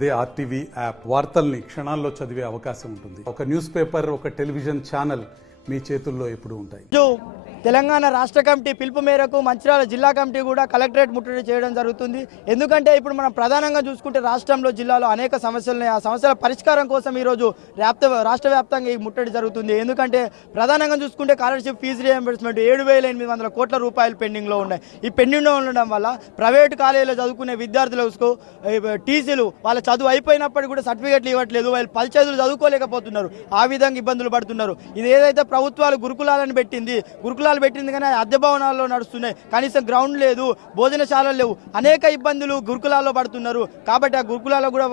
అదే RTV app వార్తల్ని క్షణాల్లో చదివే అవకాశం ఉంటుంది. ఒక న్యూస్ పేపర్, ఒక టెలివిజన్ ఛానల్ మీ చేతుల్లో ఎప్పుడు ఉంటాయి. తెలంగాణ రాష్ట్ర కమిటీ పిలుపు మేరకు మంచిర్యాల జిల్లా కమిటీ కూడా కలెక్టరేట్ ముట్టడి చేయడం జరుగుతుంది. ఎందుకంటే ఇప్పుడు మనం ప్రధానంగా చూసుకుంటే రాష్ట్రంలో జిల్లాలో అనేక సమస్యలు ఉన్నాయి. ఆ సమస్యల పరిష్కారం కోసం ఈరోజు రాష్ట్ర వ్యాప్తంగా ఈ ముట్టడి జరుగుతుంది. ఎందుకంటే ప్రధానంగా చూసుకుంటే స్కాలర్షిప్ ఫీజు రియంబర్స్మెంట్ 7,800 కోట్ల రూపాయలు పెండింగ్లో ఉన్నాయి. ఈ పెండింగ్లో ఉండడం వల్ల ప్రైవేటు కాలేజీలో చదువుకునే విద్యార్థులకు టీసీలు వాళ్ళ చదువు అయిపోయినప్పటికీ కూడా సర్టిఫికేట్లు ఇవ్వట్లేదు. వాళ్ళు 10 చదువులు చదువుకోలేకపోతున్నారు. ఆ విధంగా ఇబ్బందులు పడుతున్నారు. ఇది ఏదైతే ప్రభుత్వాలు గురుకులాలను పెట్టింది కానీ అద్దె భవనాల్లో నడుస్తున్నాయి. కనీసం గ్రౌండ్ లేదు, భోజనశాలలు లేవు, అనేక ఇబ్బందులు గురుకులాల్లో పడుతున్నారు. కాబట్టి ఆ గురుకులాల్లో కూడా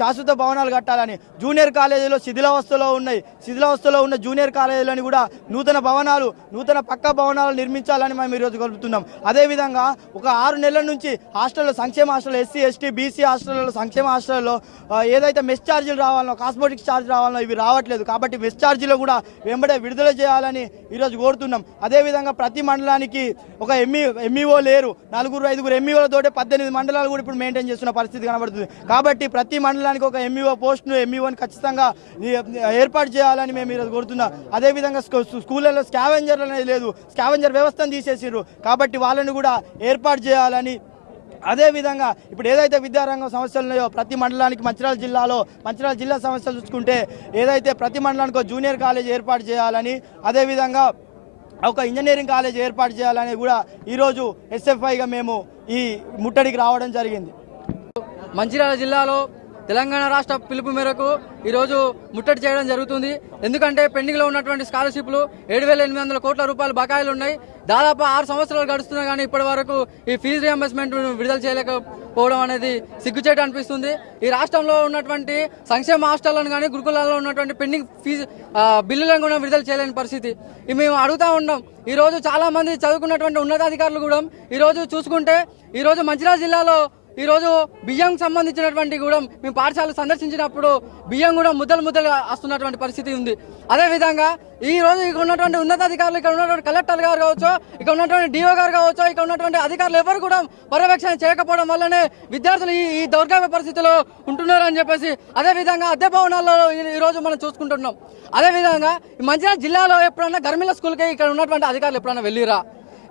శాశ్వత భవనాలు కట్టాలని, జూనియర్ కాలేజీలో శిథిలావస్థలో ఉన్న జూనియర్ కాలేజీలని కూడా నూతన పక్కా భవనాలు నిర్మించాలని మేము ఈరోజు కలుపుతున్నాం. అదేవిధంగా ఒక 6 నెలల నుంచి హాస్టల్లో, సంక్షేమ హాస్టల్, ఎస్సీ ఎస్టీ బీసీ హాస్టల్లో, సంక్షేమ హాస్టల్లో ఏదైతే మెస్ ఛార్జీలు రావాలనో, కాస్మోటిక్స్ ఛార్జ్ రావాలనో ఇవి రావట్లేదు. కాబట్టి మెస్ ఛార్జీలో కూడా వెంబడే విడుదల చేయాలని ఈరోజు కోరుతున్నాం. అదేవిధంగా ప్రతి మండలానికి ఒక ఎంఈఓ లేరు, 4-5 ఎంఈఓలతోటే 18 మండలాలు కూడా ఇప్పుడు మెయింటైన్ చేస్తున్న పరిస్థితి కనబడుతుంది. కాబట్టి ప్రతి మండలానికి ఒక ఎంఈఓ పోస్టును, ఎంఈఓని ఖచ్చితంగా ఏర్పాటు చేయాలని మేము ఈరోజు కోరుతున్నాం. అదేవిధంగా స్కూళ్ళలో స్కావెంజర్ అనేది లేదు, స్కావెంజర్ వ్యవస్థను తీసేసారు. కాబట్టి వాళ్ళని కూడా ఏర్పాటు చేయాలని, అదేవిధంగా ఇప్పుడు ఏదైతే విద్యారంగం సమస్యలు ఉన్నాయో ప్రతి మండలానికి మంచిర్యాల జిల్లా సమస్యలు చూసుకుంటే ఏదైతే ప్రతి మండలానికి ఒక జూనియర్ కాలేజ్ ఏర్పాటు చేయాలని, అదేవిధంగా ఒక ఇంజనీరింగ్ కాలేజ్ ఏర్పాటు చేయాలని కూడా ఈరోజు ఎస్ఎఫ్ఐగా మేము ఈ ముట్టడికి రావడం జరిగింది. మంచిర్యాల జిల్లాలో తెలంగాణ రాష్ట్ర పిలుపు మేరకు ఈరోజు ముట్టడి చేయడం జరుగుతుంది. ఎందుకంటే పెండింగ్లో ఉన్నటువంటి స్కాలర్షిప్లు 7,800 కోట్ల రూపాయల బకాయిలు ఉన్నాయి. దాదాపు 6 సంవత్సరాలు గడుస్తున్నా కానీ ఇప్పటి వరకు ఈ ఫీజు రియంబర్స్మెంట్ విడుదల చేయలేకపోవడం అనేది సిగ్గుచేటు అనిపిస్తుంది. ఈ రాష్ట్రంలో ఉన్నటువంటి సంక్షేమ హాస్టళ్లను కానీ గురుకులాల్లో ఉన్నటువంటి పెండింగ్ ఫీజు బిల్లులను కూడా విడుదల చేయలేని పరిస్థితి మేము అడుగుతా ఉన్నాం. ఈరోజు చాలా మంది చదువుకున్నటువంటి ఉన్నతాధికారులు కూడా ఈరోజు చూసుకుంటే ఈరోజు మంచిర్యాల జిల్లాలో ఈరోజు బియ్యం సంబంధించినటువంటి కూడా మేము పాఠశాలలు సందర్శించినప్పుడు బియ్యం కూడా ముద్దలు వస్తున్నటువంటి పరిస్థితి ఉంది. అదేవిధంగా ఈ రోజు ఇక్కడ ఉన్నటువంటి ఉన్నతాధికారులు, ఇక్కడ ఉన్నటువంటి కలెక్టర్ గారు కావచ్చు, ఇక్కడ ఉన్నటువంటి డిఓ గారు కావచ్చు, ఇక్కడ ఉన్నటువంటి అధికారులు ఎవరు కూడా పర్యవేక్షణ చేయకపోవడం వల్లనే విద్యార్థులు ఈ దౌర్భాగ్య పరిస్థితిలో ఉంటున్నారని చెప్పేసి, అదేవిధంగా అద్దె భవనాల్లో ఈరోజు మనం చూసుకుంటున్నాం. అదేవిధంగా మంచిర్యాల జిల్లాలో ఎప్పుడన్నా గర్మిల స్కూల్కి ఇక్కడ ఉన్నటువంటి అధికారులు ఎప్పుడన్నా వెళ్ళిరా?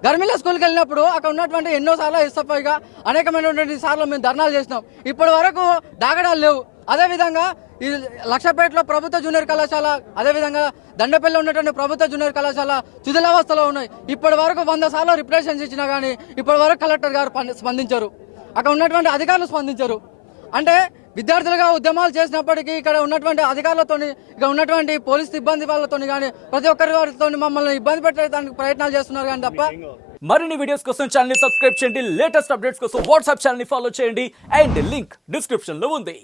గర్మిల స్కూల్కి వెళ్ళినప్పుడు అక్కడ ఉన్నటువంటి ఎన్నోసార్లు ఎస్ఎఫ్ఐగా అనేకమైనటువంటి సార్లు మేము ధర్నాలు చేసినాం. ఇప్పటి వరకు దాగడాలు లేవు. అదేవిధంగా ఈ లక్షపేటలో ప్రభుత్వ జూనియర్ కళాశాల, అదేవిధంగా దండపల్లిలో ఉన్నటువంటి ప్రభుత్వ జూనియర్ కళాశాల శిథిలావస్థలో ఉన్నాయి. ఇప్పటి వరకు 100 సార్లు రిప్రజెంటేషన్స్ ఇచ్చినా కానీ ఇప్పటి వరకు కలెక్టర్ గారు స్పందించరు, అక్కడ ఉన్నటువంటి అధికారులు స్పందించరు. అంటే విద్యార్థులుగా ఉద్యమాలు చేసినప్పటికీ ఇక్కడ ఉన్నటువంటి అధికారులతో, ఇక్కడ ఉన్నటువంటి పోలీస్ సిబ్బంది వాళ్ళతో కానీ ప్రతి ఒక్కరి వారితో మమ్మల్ని ఇబ్బంది పెట్టడానికి ప్రయత్నాలు చేస్తున్నారు కానీ తప్ప. మరిన్ని వీడియోస్ కోసం ఛానల్ ని సబ్స్క్రైబ్ చేయండి. లేటెస్ట్ అప్డేట్స్ కోసం వాట్సాప్ ఛానల్ ని ఫాలో చేయండి. అండ్ లింక్ డిస్క్రిప్షన్ లో ఉంది.